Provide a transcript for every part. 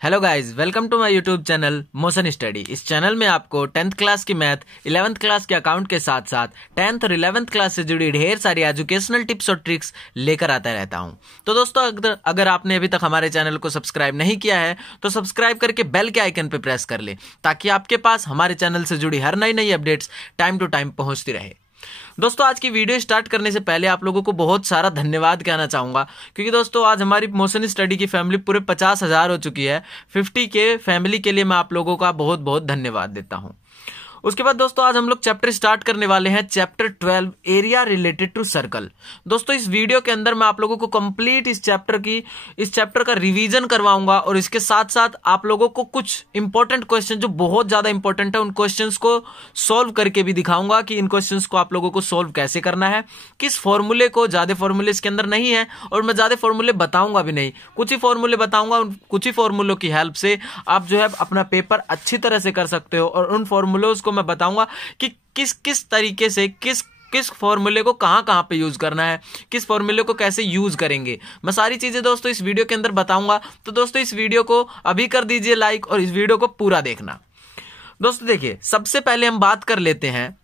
Hello guys, welcome to my YouTube channel motion study. इस channel में आपको 10th class की मैथ, 11th क्लास के अकाउंट के साथ साथ 10th और 11th क्लास से जुड़ी ढेर सारी एजुकेशनल टिप्स और ट्रिक्स लेकर आता रहता हूं। तो दोस्तों, अगर आपने अभी तक हमारे चैनल को सब्सक्राइब नहीं किया है तो सब्सक्राइब करके बेल के आइकन पर प्रेस कर ले, ताकि आपके पास हमारे चैनल से जुड़ी हर नई अपडेट्स टाइम टू टाइम पहुंचती रहे। दोस्तों, आज की वीडियो स्टार्ट करने से पहले आप लोगों को बहुत सारा धन्यवाद कहना चाहूंगा, क्योंकि दोस्तों आज हमारी मोशन स्टडी की फैमिली पूरे 50,000 हो चुकी है। 50K फैमिली के लिए मैं आप लोगों का बहुत बहुत धन्यवाद देता हूं। उसके बाद दोस्तों, आज हम लोग चैप्टर स्टार्ट करने वाले हैं, chapter 12, area related to circle. दोस्तों, इस वीडियो के अंदर मैं आप लोगों को कंप्लीट इस चैप्टर का रिवीजन करवाऊंगा, और इसके साथ साथ आप लोगों को कुछ इंपॉर्टेंट क्वेश्चन जो बहुत ज्यादा इंपॉर्टेंट है उन क्वेश्चंस को सोल्व करके भी दिखाऊंगा कि इन क्वेश्चंस को आप लोगों को सोल्व कैसे करना है, किस फॉर्मूले को, ज्यादा फॉर्मूले इसके अंदर नहीं है और मैं ज्यादा फॉर्मूले बताऊंगा भी नहीं, कुछ ही फॉर्मूले बताऊंगा। कुछ ही फॉर्मूलों की हेल्प से आप जो है अपना पेपर अच्छी तरह से कर सकते हो, और उन फॉर्मूलों को मैं बताऊंगा कि किस किस तरीके से किस फॉर्मूले को कहां पे यूज करना है, किस फॉर्मूले को कैसे यूज करेंगे, मैं सारी चीजें दोस्तों इस वीडियो के अंदर बताऊंगा। तो दोस्तों, इस वीडियो को अभी कर दीजिए लाइक, और इस वीडियो को पूरा देखना। दोस्तों देखिए, सबसे पहले हम बात कर लेते हैं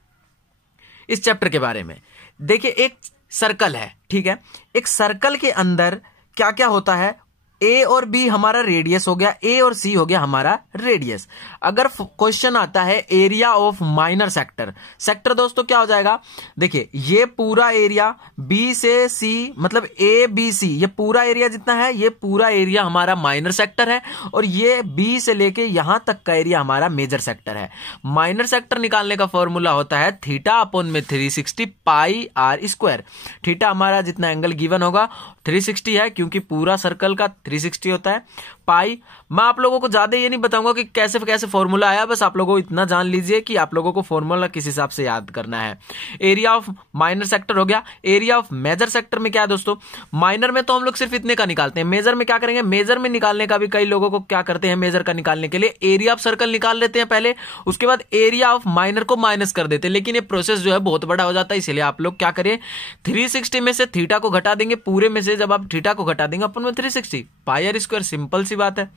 इस चैप्टर के बारे में। देखिए, एक सर्कल है, ठीक है। एक सर्कल के अंदर क्या क्या होता है, ए और बी हमारा रेडियस हो गया, ए और सी हो गया हमारा रेडियस। अगर क्वेश्चन आता है एरिया ऑफ माइनर सेक्टर दोस्तों क्या हो जाएगा, देखिए ये पूरा एरिया बी से सी, मतलब ए बी सी, ये पूरा एरिया जितना है ये पूरा एरिया हमारा माइनर सेक्टर है, और ये बी से लेके यहां तक का एरिया हमारा मेजर सेक्टर है। माइनर सेक्टर निकालने का फॉर्मूला होता है थीटा अपॉन में 360 पाई आर स्क्वायर। थीटा हमारा जितना एंगल गिवन होगा 360 है, क्योंकि पूरा सर्कल का 360 होता है। पाई मैं आप लोगों को ज्यादा ये नहीं बताऊंगा कि कैसे कैसे फॉर्मूला आया, बस आप लोगों को इतना जान लीजिए कि आप लोगों को फॉर्मूला किस हिसाब से याद करना है। एरिया ऑफ माइनर सेक्टर हो गया। एरिया ऑफ मेजर सेक्टर में क्या है दोस्तों, माइनर में तो हम लोग सिर्फ इतने का निकालते हैं, मेजर में क्या करेंगे, मेजर में निकालने का भी कई लोगों को क्या करते हैं, मेजर का निकालने के लिए एरिया ऑफ सर्कल निकाल लेते हैं पहले, उसके बाद एरिया ऑफ माइनर को माइनस कर देते हैं। लेकिन ये प्रोसेस जो है बहुत बड़ा हो जाता है, इसलिए आप लोग क्या करें, 360 में से थीटा को घटा देंगे, पूरे में से जब आप थीटा को घटा देंगे अपन में 360 पाई आर स्क्वायर, सिंपल सी बात है।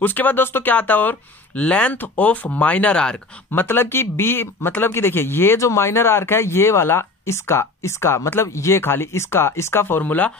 उसके बाद दोस्तों क्या आता है, और लेंथ ऑफ माइनर आर्क, मतलब कि बी, मतलब कि देखिए ये जो माइनर आर्क है ये वाला, इसका मतलब ये खाली इसका फॉर्मूला,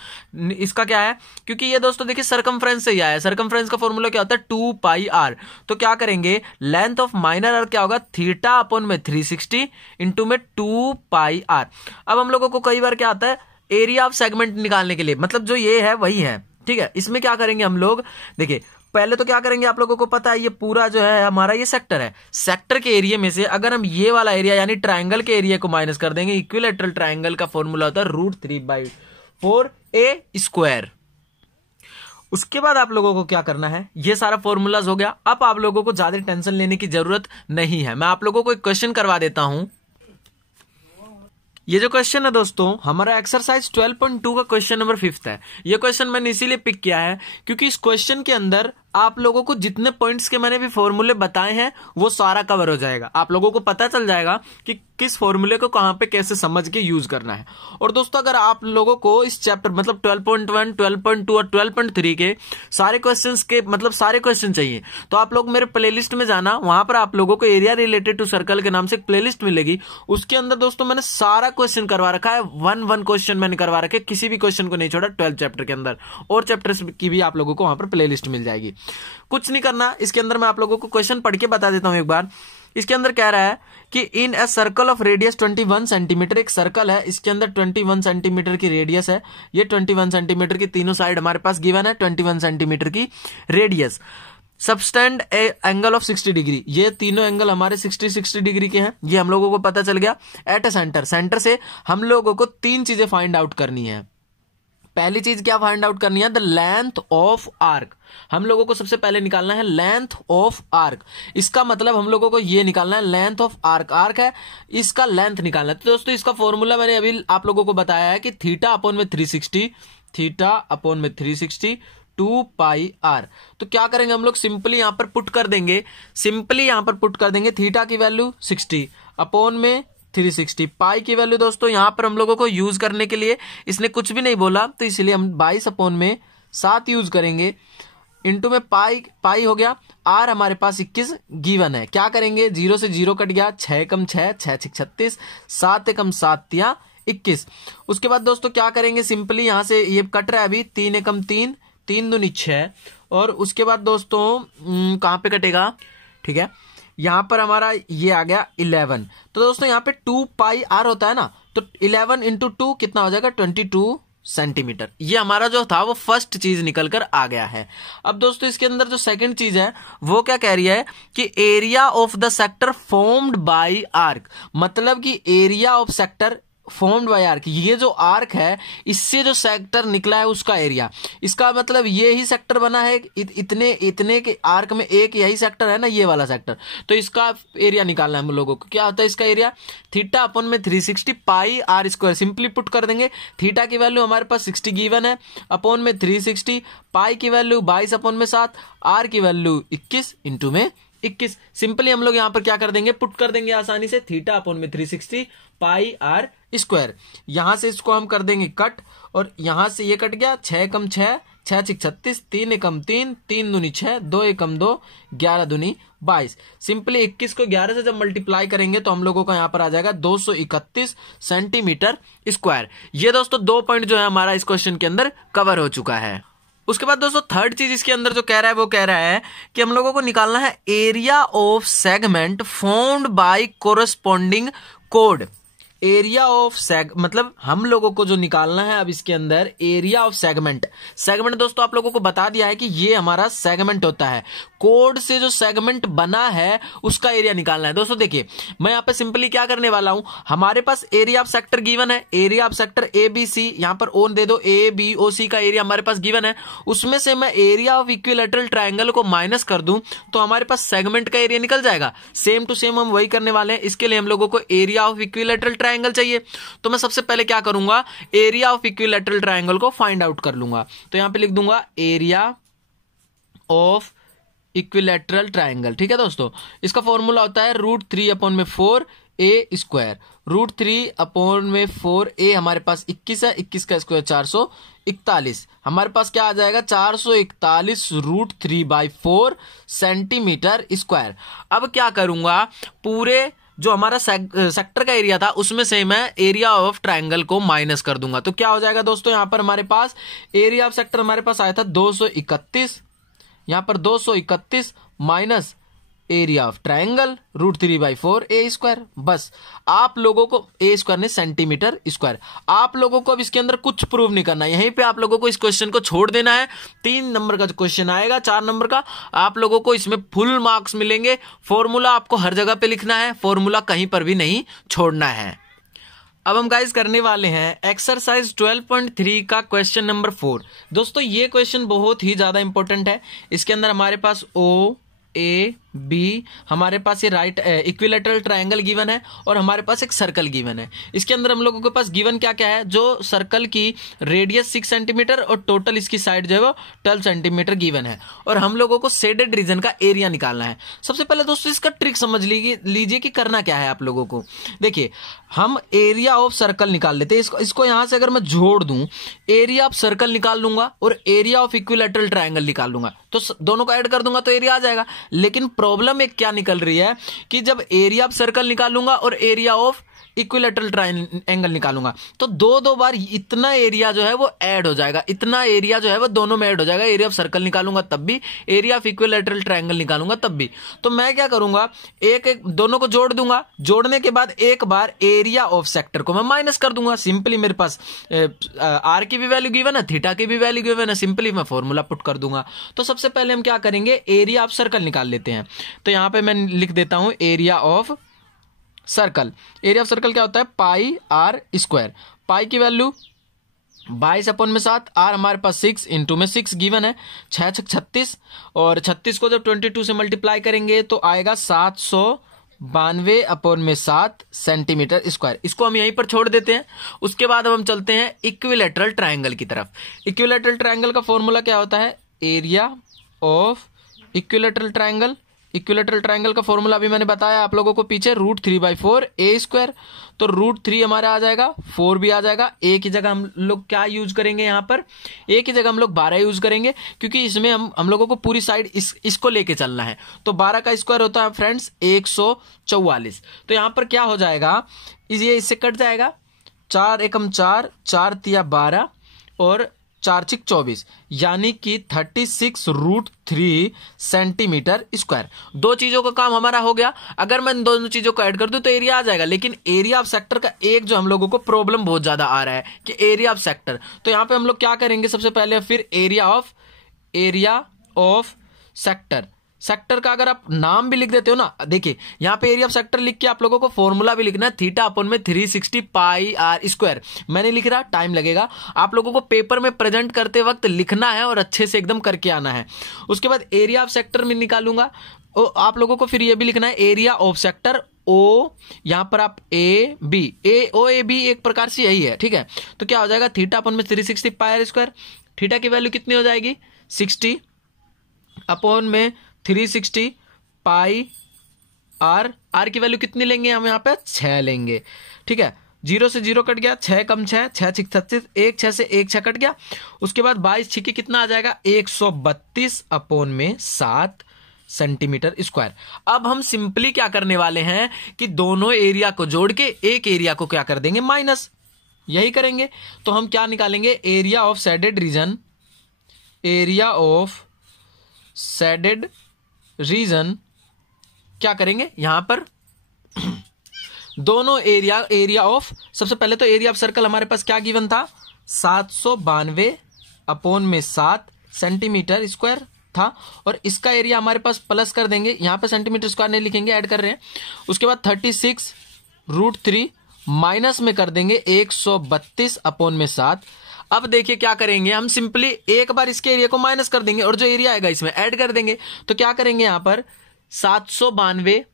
इसका क्या है, क्योंकि ये दोस्तों देखिए सरकमफ्रेंस से ही आया है। सरकमफ्रेंस का फॉर्मूला क्या होता है, 2 पाई आर। तो क्या करेंगे, लेंथ ऑफ माइनर आर्क क्या होगा, थीटा अपॉन में 360 इंटू में 2 पाई आर। अब हम लोगों को कई बार क्या आता है, एरिया ऑफ सेगमेंट निकालने के लिए, मतलब जो ये है वही है, ठीक है। इसमें क्या करेंगे हम लोग, देखिए पहले तो क्या करेंगे, आप लोगों को पता है ये पूरा जो है हमारा ये सेक्टर है, सेक्टर के एरिया में से अगर हम ये वाला एरिया यानी ट्राइंगल के एरिया को माइनस कर देंगे, इक्विलैटरल ट्राइंगल का फॉर्मूला होता है √3/4a²। उसके बाद आप लोगों को क्या करना है, ये सारा फॉर्मूलाज हो गया। अब आप लोगों को ज्यादा टेंशन लेने की जरूरत नहीं है, मैं आप लोगों को एक क्वेश्चन करवा देता हूं। ये जो क्वेश्चन है दोस्तों हमारा एक्सरसाइज 12.2 का क्वेश्चन नंबर 5 है। ये क्वेश्चन मैंने इसीलिए पिक किया है क्योंकि इस क्वेश्चन के अंदर आप लोगों को जितने पॉइंट्स के मैंने भी फॉर्मूले बताए हैं वो सारा कवर हो जाएगा। आप लोगों को पता चल जाएगा कि किस फॉर्मूले को कहां पे कैसे समझ के यूज करना है। और दोस्तों अगर आप लोगों को इस चैप्टर मतलब 12.1, 12.2 और 12.3 के सारे क्वेश्चंस के मतलब सारे क्वेश्चन चाहिए तो आप लोग मेरे प्लेलिस्ट में जाना, वहां पर आप लोगों को एरिया रिलेटेड टू सर्कल के नाम से एक प्लेलिस्ट मिलेगी। उसके अंदर दोस्तों मैंने सारा क्वेश्चन करवा रखा है, वन क्वेश्चन मैंने करवा रखे, किसी भी क्वेश्चन को नहीं छोड़ा 12 चैप्टर के अंदर। और चैप्टर्स की भी आप लोगों को वहां पर प्लेलिस्ट मिल जाएगी। कुछ नहीं करना, इसके अंदर मैं आप लोगों को क्वेश्चन पढ़ के बता देता हूं एक बार। इसके अंदर कह रहा है कि in a circle of radius 21 centimetre, एक सर्कल है इसके अंदर 21 सेंटीमीटर की रेडियस है। ये 21 सेंटीमीटर की तीनों साइड हमारे पास गिवन है, 21 सेंटीमीटर की radius. Subtended A angle of 60 degree, ये तीनों एंगल हमारे 60 डिग्री के हैं, ये हम लोगों को पता चल गया। एट ए सेंटर से हम लोगों को तीन चीजें फाइंड आउट करनी है। पहली चीज क्या फाइंड आउट करनी है, द लेंथ ऑफ आर्क। हम लोगों को सबसे पहले निकालना है लेंथ ऑफ आर्क। इसका मतलब हम लोगों को ये निकालना है लेंथ ऑफ आर्क। आर्क है, इसका लेंथ निकालना है। तो दोस्तों इसका फॉर्मूला मैंने अभी आप लोगों को बताया है कि थीटा अपॉन में 360 2 पाई आर। तो क्या करेंगे हम लोग, सिंपली यहां पर पुट कर देंगे, थीटा की वैल्यू 60 अपॉन में 360। पाई की वैल्यू दोस्तों यहाँ पर हम लोगों को यूज करने के लिए इसने कुछ भी नहीं बोला, तो इसलिए हम 22/7 यूज करेंगे। इनटू में पाई हो गया। आर हमारे पास 21 गिवन है। क्या करेंगे, 0 से 0 कट गया, 6 कम 6, 6 6 36, 7 कम 7 तिया 21। उसके बाद दोस्तों क्या करेंगे, सिंपली यहां से ये कट रहा है अभी, 3 एकम 3, 3 दूनी 6। और उसके बाद दोस्तों कहां पे कटेगा, ठीक है, यहां पर हमारा ये आ गया 11। तो दोस्तों यहाँ पे 2 पाई आर होता है ना, तो 11 इंटू 2 कितना हो जाएगा, 22 सेंटीमीटर। ये हमारा जो था वो फर्स्ट चीज निकल कर आ गया है। अब दोस्तों इसके अंदर जो सेकंड चीज है वो क्या कह रही है कि area of the sector formed by arc, मतलब कि area of sector formed by arc, ये जो आर्क है इससे जो सेक्टर निकला है उसका एरिया। इसका मतलब ये ही सेक्टर बना है, इतने के आर्क में एक यही सेक्टर है ना, ये वाला सेक्टर, तो इसका एरिया निकालना है हम लोगों को। क्या होता है इसका एरिया, थीटा अपन में 360 पाई आर स्क्वायर। सिंपली पुट कर देंगे, थीटा की वैल्यू हमारे पास 60 गिवन है, अपॉन में 360, पाई की वैल्यू 22/7, आर की वैल्यू 21 इंटू में 21। सिंपली हम लोग यहां पर क्या कर देंगे, पुट कर देंगे आसानी से, थीटा अपॉन में 360 पाई आर स्क्वायर। यहां से इसको हम कर देंगे कट, और यहां से ये कट गया, 6 कम 6, 6 6 36, 3 एकम 3, 3 दूनी 6, 2 एकम 2, 11 दूनी 22। सिंपली 21 को 11 से जब मल्टीप्लाई करेंगे तो हम लोगों का यहां पर आ जाएगा 231 सेंटीमीटर स्क्वायर। ये दोस्तों 2 पॉइंट जो है हमारा इस क्वेश्चन के अंदर कवर हो चुका है। उसके बाद दोस्तों थर्ड चीज इसके अंदर जो कह रहा है वो कह रहा है कि हम लोगों को निकालना है area of segment formed by corresponding code. Area of मतलब हम लोगों को जो निकालना है अब इसके अंदर एरिया ऑफ सेगमेंट। सेगमेंट दोस्तों आप लोगों को बता दिया है कि ये हमारा सेगमेंट होता है, कोड से जो सेगमेंट बना है उसका एरिया निकालना है। दोस्तों देखिए मैं यहाँ पे सिंपली क्या करने वाला हूं, हमारे पास एरिया ऑफ सेक्टर गिवन है, area of sector A B C, यहां पर ओन दे दो, ए बी ओ सी का एरिया हमारे पास गिवन है, उसमें से मैं एरिया ऑफ इक्विलैटरल ट्रायंगल को माइनस कर दूं तो हमारे पास सेगमेंट का एरिया निकल जाएगा। सेम टू सेम हम वही करने वाले हैं। इसके लिए हम लोगों को एरिया ऑफ इक्विलैटरल ट्रायंगल चाहिए, तो मैं सबसे पहले क्या करूंगा, एरिया ऑफ इक्विलैटरल ट्रायंगल को फाइंड आउट कर लूंगा। तो यहां पे लिख दूंगा एरिया ऑफ इक्विलैटरल ट्रायंगल। ठीक है दोस्तों, इसका फॉर्मूला होता है √3/4 ए स्क्वायर। √3/4 ए हमारे पास 21 है, 21 का स्क्वायर 441। हमारे पास क्या आ जाएगा, 441 √3/4 सेंटीमीटर स्क्वायर। अब क्या करूंगा, पूरे जो हमारा सेक्टर का एरिया था उसमें से मैं एरिया ऑफ ट्रायंगल को माइनस कर दूंगा। तो क्या हो जाएगा दोस्तों, यहां पर हमारे पास एरिया ऑफ सेक्टर हमारे पास आया था 231, यहां पर 231 minus area of triangle √3/4 A square. बस आप लोगों को ए स्क्वायर ने सेंटीमीटर स्क्वायर। आप लोगों को अब इसके अंदर कुछ प्रूव नहीं करना है, यहीं पे आप लोगों को इस क्वेश्चन को छोड़ देना है। 3 नंबर का जो क्वेश्चन आएगा, 4 नंबर का, आप लोगों को इसमें फुल मार्क्स मिलेंगे। फॉर्मूला आपको हर जगह पे लिखना है, फॉर्मूला कहीं पर भी नहीं छोड़ना है। अब हम गाइस करने वाले हैं एक्सरसाइज 12.3 का क्वेश्चन नंबर 4। दोस्तों ये क्वेश्चन बहुत ही ज्यादा इंपॉर्टेंट है। इसके अंदर हमारे पास ओ ए बी, हमारे पास ये राइट इक्विलैटरल ट्रायंगल गिवन है और हमारे पास एक सर्कल गिवन है। इसके अंदर हम लोगों के पास गिवन क्या क्या है, जो सर्कल की रेडियस 6 सेंटीमीटर और टोटल इसकी साइड जो है वो 12 सेंटीमीटर गिवन है, और हम लोगों को शेडेड रीजन का एरिया निकालना है। सबसे पहले दोस्तों इसका ट्रिक समझ लीजिए कि करना क्या है आप लोगों को। देखिए हम एरिया ऑफ सर्कल निकाल लेते हैं, इसको यहां से अगर मैं जोड़ दूं, एरिया ऑफ सर्कल निकाल लूंगा और एरिया ऑफ इक्विलैटरल ट्रायंगल निकाल लूंगा, तो दोनों को ऐड कर दूंगा तो एरिया आ जाएगा। लेकिन प्रॉब्लम एक क्या निकल रही है कि जब एरिया ऑफ सर्कल निकालूंगा और एरिया ऑफ इक्विलैटरल ट्रायंगल निकालूंगा तो दो बार इतना एरिया जो है वो ऐड हो जाएगा, इतना एरिया जो है वो दोनों में ऐड हो जाएगा। एरिया ऑफ सर्कल निकालूंगा तब भी, एरिया ऑफ इक्विलैटरल ट्रायंगल निकालूंगा तब भी। तो मैं क्या करूंगा, एक दोनों को जोड़ दूंगा, जोड़ने के बाद एक बार एरिया ऑफ सेक्टर को मैं माइनस कर दूंगा। सिंपली मेरे पास आर की भी वैल्यू गिवन है, थीटा की भी वैल्यू गिवन है, सिंपली मैं फॉर्मूला पुट कर दूंगा। तो सबसे पहले हम क्या करेंगे, एरिया ऑफ सर्कल निकाल लेते हैं। तो यहां पर मैं लिख देता हूं area of circle. Area of circle क्या होता है, पाई आर स्क्वायर। पाई की वैल्यू 22/7, आर हमारे पास 6 इंटू में 6 गिवन है, 6 6 36, और 36 को जब 22 से मल्टीप्लाई करेंगे तो आएगा 792/7 सेंटीमीटर स्क्वायर। इसको हम यहीं पर छोड़ देते हैं। उसके बाद अब हम चलते हैं इक्विलैटरल ट्रायंगल की तरफ। इक्विलैटरल ट्रायंगल का फॉर्मूला क्या होता है, area of equilateral triangle equilateral triangle का फॉर्मूला अभी मैंने बताया आप लोगों को पीछे, √3/4 ए स्क्वायर। तो √3 हमारा आ जाएगा, 4 भी आ जाएगा। ए की जगह हम लोग क्या यूज करेंगे यहाँ पर, ए की जगह हम लोग 12 यूज करेंगे, क्योंकि इसमें हम लोगों को पूरी साइड इसको लेके चलना है। तो 12 का स्क्वायर होता है फ्रेंड्स 144। तो यहाँ पर क्या हो जाएगा, ये इससे कट जाएगा, 4 एकम 4, 4 तिया 12 और 4 छिक 24, यानी कि 36√3 सेंटीमीटर स्क्वायर। दो चीजों का काम हमारा हो गया। अगर मैं इन दोनों चीजों को ऐड कर दूं तो एरिया आ जाएगा, लेकिन एरिया ऑफ सेक्टर का एक जो हम लोगों को प्रॉब्लम बहुत ज्यादा आ रहा है कि एरिया ऑफ सेक्टर। तो यहां पे हम लोग क्या करेंगे, सबसे पहले फिर एरिया ऑफ सेक्टर का अगर आप नाम भी लिख देते हो ना, देखिए यहाँ पे एरिया ऑफ सेक्टर लिख के आप लोगों को फॉर्मूला भी लिखना है, θ/360 πr²। मैंने लिख रहा, टाइम लगेगा, आप लोगों को पेपर में प्रेजेंट करते वक्त लिखना है और अच्छे से एकदम करके आना है। उसके बाद एरिया ऑफ सेक्टर में निकालूंगा, आप लोगों को फिर ये भी लिखना है एरिया ऑफ सेक्टर ओ, यहां पर आप ए बी एक प्रकार से यही है, ठीक है। तो क्या हो जाएगा, θ/360 πr²। थीटा की वैल्यू कितनी हो जाएगी, 60/360 पाई आर की वैल्यू कितनी लेंगे हम यहाँ पे, 6 लेंगे, ठीक है। 0 से 0 कट गया, 6 कम 6, 6 छिक 36, 1 6 से 1 6 कट गया। उसके बाद 22 छिकी कितना आ जाएगा, 132/7 सेंटीमीटर स्क्वायर। अब हम सिंपली क्या करने वाले हैं कि दोनों एरिया को जोड़ के एक एरिया को क्या कर देंगे, माइनस, यही करेंगे। तो हम क्या निकालेंगे, area of shaded region, area of shaded region क्या करेंगे यहां पर दोनों एरिया ऑफ, सबसे पहले तो एरिया ऑफ सर्कल हमारे पास क्या गिवन था, 792/7 सेंटीमीटर स्क्वायर था, और इसका एरिया हमारे पास प्लस कर देंगे, यहां पे सेंटीमीटर स्क्वायर नहीं लिखेंगे, ऐड कर रहे हैं। उसके बाद 36√3 माइनस में कर देंगे 132/7। अब देखिए क्या करेंगे, हम सिंपली एक बार इसके एरिया को माइनस कर देंगे और जो एरिया आएगा इसमें ऐड कर देंगे। तो क्या करेंगे यहां पर 792,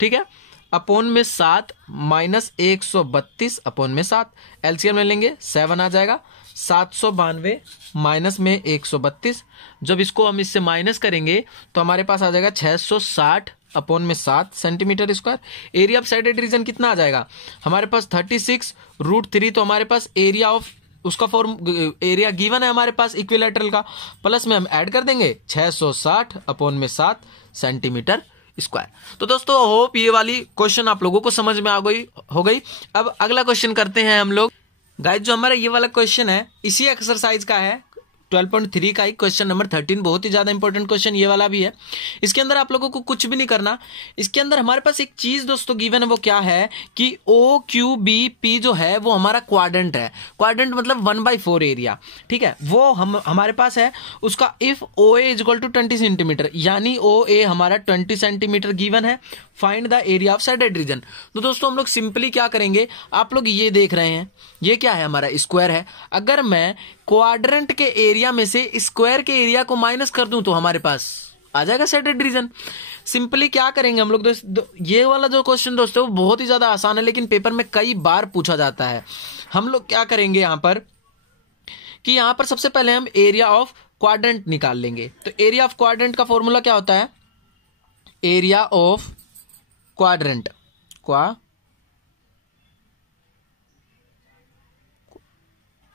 ठीक है, /7 माइनस 132/7, एलसीएम ले लेंगे 7 आ जाएगा। 792 माइनस में 132, जब इसको हम इससे माइनस करेंगे तो हमारे पास आ जाएगा 660/7 centimetre square. Area of shaded region कितना आ जाएगा हमारे पास, 36√3। तो हमारे पास एरिया ऑफ उसका एरिया गिवन है हमारे पास इक्विलेटरल का, प्लस में हम ऐड कर देंगे 660/7 सेंटीमीटर स्क्वायर। तो दोस्तों होप ये वाली क्वेश्चन आप लोगों को समझ में हो गई। अब अगला क्वेश्चन करते हैं हम लोग। गाइस जो हमारा ये वाला क्वेश्चन है इसी एक्सरसाइज का है, 12.3 का ही क्वेश्चन नंबर 13, बहुत ही ज्यादा इंपॉर्टेंट क्वेश्चन ये वाला भी है। इसके अंदर आप लोगों को कुछ भी नहीं करना, इसके अंदर हमारे पास एक चीज दोस्तों गिवन है, वो क्या है कि OQBP जो है वो हमारा क्वाड्रेंट है। क्वाड्रेंट मतलब 1/4 एरिया, ठीक है, वो हमारे पास है। उसका इफ OA = 20 सेंटीमीटर, यानी OA हमारा 20 सेंटीमीटर गिवन है, find the area of shaded region. तो दोस्तों हम लोग सिंपली क्या करेंगे, आप लोग ये देख रहे हैं ये क्या है, हमारा स्क्वायर है। अगर मैं क्वाड्रेंट के एरिया में से स्क्वायर के एरिया को माइनस कर दूं तो हमारे पास आ जाएगा शेडेड रीजन। सिंपली क्या करेंगे हम लोग ये वाला जो क्वेश्चन दोस्तों वो बहुत ही ज्यादा आसान है, लेकिन पेपर में कई बार पूछा जाता है। हम लोग क्या करेंगे यहां पर कि यहां पर सबसे पहले हम एरिया ऑफ क्वाड्रेंट निकाल लेंगे। तो एरिया ऑफ क्वाड्रेंट का फॉर्मूला क्या होता है, area of quadrant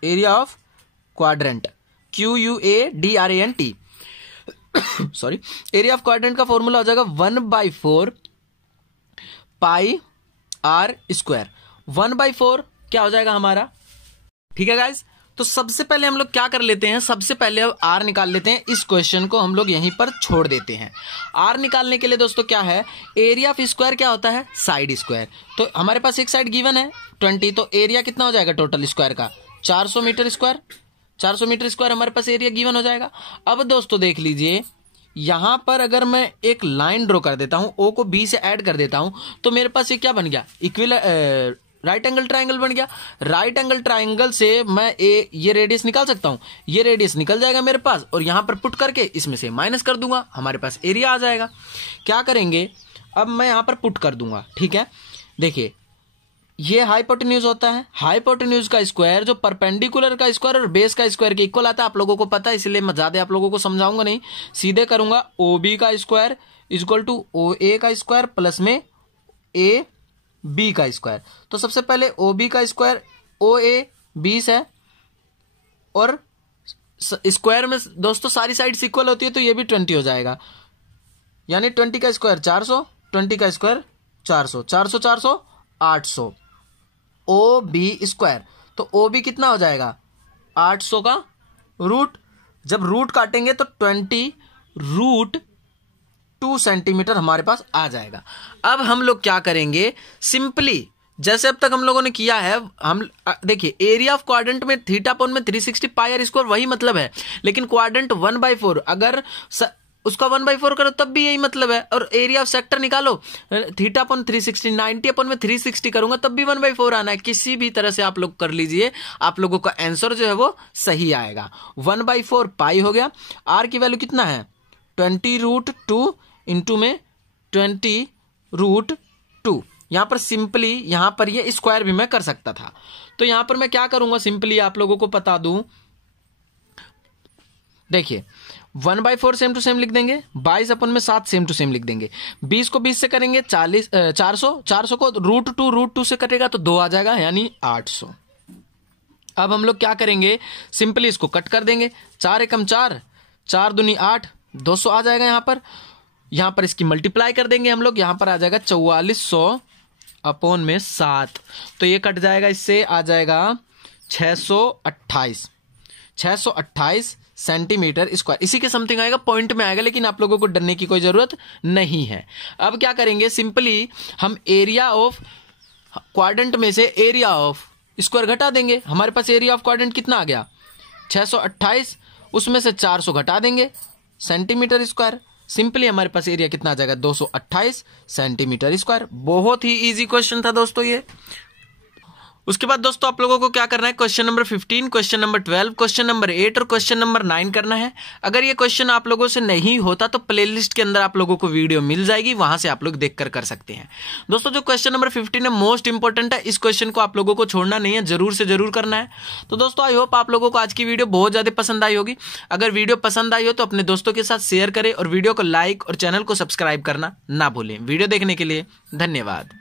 area of quadrant QUADRANT sorry. Area of quadrant का फॉर्मूला हो जाएगा 1/4 पाई r²। 1/4 क्या हो जाएगा हमारा, ठीक है गाइस। तो सबसे पहले हम लोग क्या कर लेते हैं, सबसे पहले अब r निकाल लेते हैं। इस क्वेश्चन को हम लोग यहीं पर छोड़ देते हैं। r निकालने के लिए दोस्तों क्या है, एरिया ऑफ स्क्वायर क्या होता है, साइड स्क्वायर। तो हमारे पास एक साइड गिवन है 20, तो एरिया कितना हो जाएगा टोटल स्क्वायर का, 400 मीटर स्क्वायर। 400 मीटर स्क्वायर हमारे पास एरिया गिवन हो जाएगा। अब दोस्तों देख लीजिए, यहां पर अगर मैं एक लाइन ड्रॉ कर देता हूं, O को B से ऐड कर देता हूं, तो मेरे पास ये क्या बन गया, राइट एंगल ट्राइंगल बन गया। राइट एंगल ट्राइंगल से मैं ये रेडियस निकाल सकता हूं, ये रेडियस निकल जाएगा मेरे पास, और यहां पर पुट करके इसमें से माइनस कर दूंगा, हमारे पास एरिया आ जाएगा। क्या करेंगे, अब मैं यहां पर पुट कर दूंगा, ठीक है। देखिए ये हाइपोटेन्यूज होता है, हाइपोटेन्यूज का स्क्वायर जो परपेंडिकुलर का स्क्वायर और बेस का स्क्वायर के इक्वल आता है, आप लोगों को पता है, इसलिए मैं ज्यादा आप लोगों को समझाऊंगा नहीं, सीधे करूंगा। OB का स्क्वायर इक्वल टू ओ ए का स्क्वायर प्लस में ए बी का स्क्वायर। तो सबसे पहले ओ बी का स्क्वायर, ओ ए 20 है और स्क्वायर में दोस्तों सारी साइड्स इक्वल होती है तो ये भी 20 हो जाएगा, यानी 20 का स्क्वायर 400, 20 का स्क्वायर 400, 400 400 800 ओ बी स्क्वायर। तो ओ बी कितना हो जाएगा 800 का रूट, जब रूट काटेंगे तो 20 रूट 2 सेंटीमीटर हमारे पास आ जाएगा। अब हम लोग क्या करेंगे, सिंपली जैसे अब तक हम लोगों ने किया है, हम देखिए एरिया ऑफ क्वाड्रेंट में थीटा अपॉन में 360 पाई आर स्क्वायर वही मतलब है, लेकिन क्वाड्रेंट 1/4 अगर उसका 1/4 करो तब भी यही मतलब है, और एरिया ऑफ सेक्टर निकालो थीटा अपॉन 360, 90 अपॉन में 360 करूंगा तब भी 1/4 आना है। किसी भी तरह से आप लोग कर लीजिए, आप लोगों का आंसर जो है वो सही आएगा। 1/4 पाई हो गया। आर की वैल्यू कितना है 20√2 इंटू में 20√2। यहां पर सिंपली यहां पर ये स्क्वायर भी मैं कर सकता था, तो यहां पर मैं क्या करूंगा, सिंपली आप लोगों को बता दूं, देखिए 1/4 सेम टू सेम लिख देंगे, 22 अपन में 7 सेम टू सेम लिख देंगे, 20 को 20 से करेंगे 400 को √2 से कटेगा तो 2 आ जाएगा, यानी 800। अब हम लोग क्या करेंगे, सिंपली इसको कट कर देंगे, 4 एकम 4, 4 दूनी 8, 200 आ जाएगा। यहां पर इसकी मल्टीप्लाई कर देंगे हम लोग, यहां पर आ जाएगा 4400 अपॉन में 7, तो ये कट जाएगा, इससे आ जाएगा 628 सेंटीमीटर स्क्वायर। इसी के समथिंग आएगा, पॉइंट में आएगा, लेकिन आप लोगों को डरने की कोई जरूरत नहीं है। अब क्या करेंगे, सिंपली हम एरिया ऑफ क्वाड्रेंट में से एरिया ऑफ स्क्वायर घटा देंगे। हमारे पास एरिया ऑफ क्वाड्रेंट कितना आ गया 628, उसमें से 400 घटा देंगे सेंटीमीटर स्क्वायर, सिंपली हमारे पास एरिया कितना आ जाएगा 228 सेंटीमीटर स्क्वायर। बहुत ही इजी क्वेश्चन था दोस्तों ये। उसके बाद दोस्तों आप लोगों को क्या करना है, question number 15, question number 12, question number 8 और क्वेश्चन नंबर 9 करना है। अगर ये क्वेश्चन आप लोगों से नहीं होता तो प्लेलिस्ट के अंदर आप लोगों को वीडियो मिल जाएगी, वहां से आप लोग देखकर कर सकते हैं। दोस्तों जो क्वेश्चन नंबर 15 है मोस्ट इंपॉर्टेंट है, इस क्वेश्चन को आप लोगों को छोड़ना नहीं है, जरूर से जरूर करना है। तो दोस्तों आई होप आप लोगों को आज की वीडियो बहुत ज्यादा पसंद आई होगी। अगर वीडियो पसंद आई हो तो अपने दोस्तों के साथ शेयर करें और वीडियो को लाइक और चैनल को सब्सक्राइब करना ना भूलें। वीडियो देखने के लिए धन्यवाद।